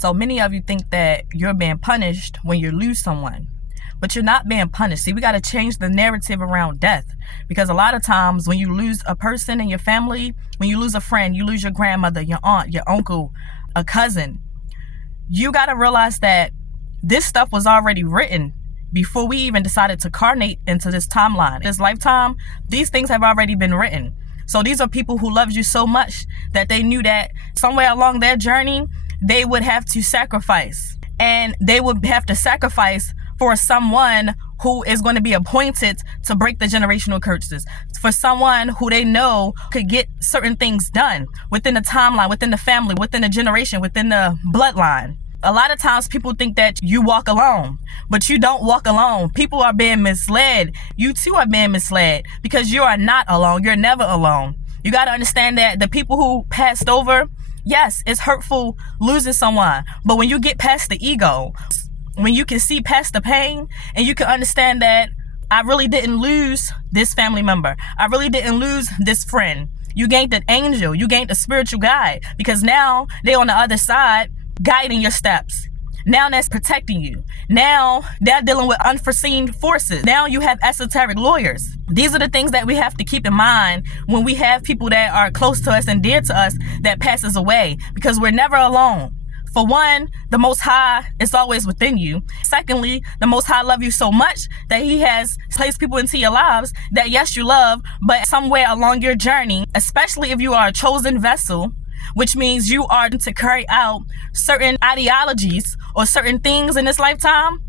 So many of you think that you're being punished when you lose someone, but you're not being punished. See, we got to change the narrative around death, because a lot of times when you lose a person in your family, when you lose a friend, you lose your grandmother, your aunt, your uncle, a cousin, you got to realize that this stuff was already written before we even decided to carnate into this timeline, this lifetime. These things have already been written. So these are people who loved you so much that they knew that somewhere along their journey, they would have to sacrifice. And they would have to sacrifice for someone who is going to be appointed to break the generational curses, for someone who they know could get certain things done within the timeline, within the family, within the generation, within the bloodline. A lot of times people think that you walk alone, but you don't walk alone. People are being misled. You too are being misled, because you are not alone. You're never alone. You got to understand that the people who passed over, yes, it's hurtful losing someone, but when you get past the ego, when you can see past the pain and you can understand that I really didn't lose this family member, I really didn't lose this friend, you gained an angel, you gained a spiritual guide, because now they're on the other side guiding your steps. Now that's protecting you. Now they're dealing with unforeseen forces. Now you have esoteric lawyers. These are the things that we have to keep in mind when we have people that are close to us and dear to us that passes away, because we're never alone. For one, the Most High is always within you. Secondly, the Most High loves you so much that He has placed people into your lives that, yes, you love, but somewhere along your journey, especially if you are a chosen vessel, which means you are to carry out certain ideologies or certain things in this lifetime,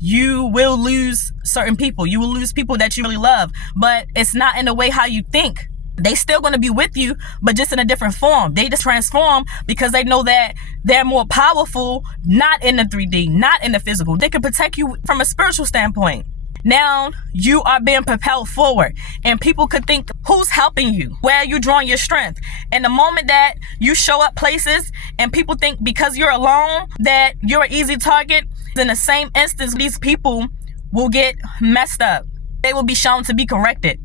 you will lose certain people. You will lose people that you really love, but it's not in the way how you think. They still going to be with you, but just in a different form. They just transform because they know that they're more powerful, not in the 3D, not in the physical. They can protect you from a spiritual standpoint. Now you are being propelled forward, and people could think, who's helping you? Where are you drawing your strength? And the moment that you show up places and people think because you're alone that you're an easy target, in the same instance, these people will get messed up. They will be shown to be corrected,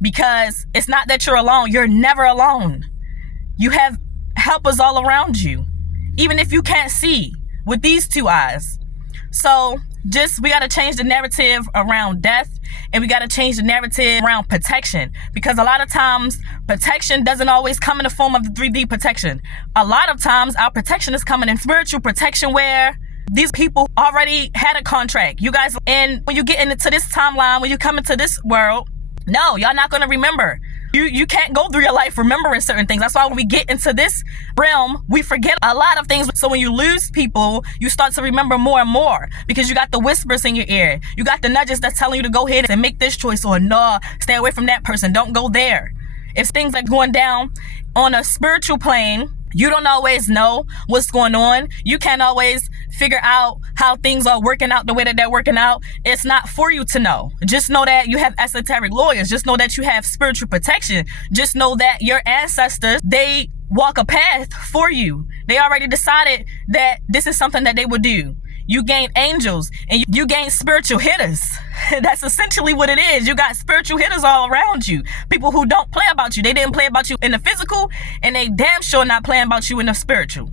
because it's not that you're alone. You're never alone. You have helpers all around you, even if you can't see with these two eyes. So we got to change the narrative around death, and we got to change the narrative around protection, because a lot of times protection doesn't always come in the form of the 3D protection. A lot of times our protection is coming in spiritual protection, where these people already had a contract. You guys, and when you get into this timeline, when you come into this world, no, y'all not going to remember. You can't go through your life remembering certain things. That's why when we get into this realm, we forget a lot of things. So when you lose people, you start to remember more and more, because you got the whispers in your ear. You got the nudges that's telling you to go ahead and make this choice, or no, stay away from that person. Don't go there. If things are going down on a spiritual plane, you don't always know what's going on. You can't always figure out how things are working out the way that they're working out. It's not for you to know. Just know that you have esoteric lawyers. Just know that you have spiritual protection. Just know that your ancestors, they walk a path for you. They already decided that this is something that they would do. You gain angels and you gain spiritual hitters. That's essentially what it is. You got spiritual hitters all around you. People who don't play about you. They didn't play about you in the physical, and they damn sure not playing about you in the spiritual.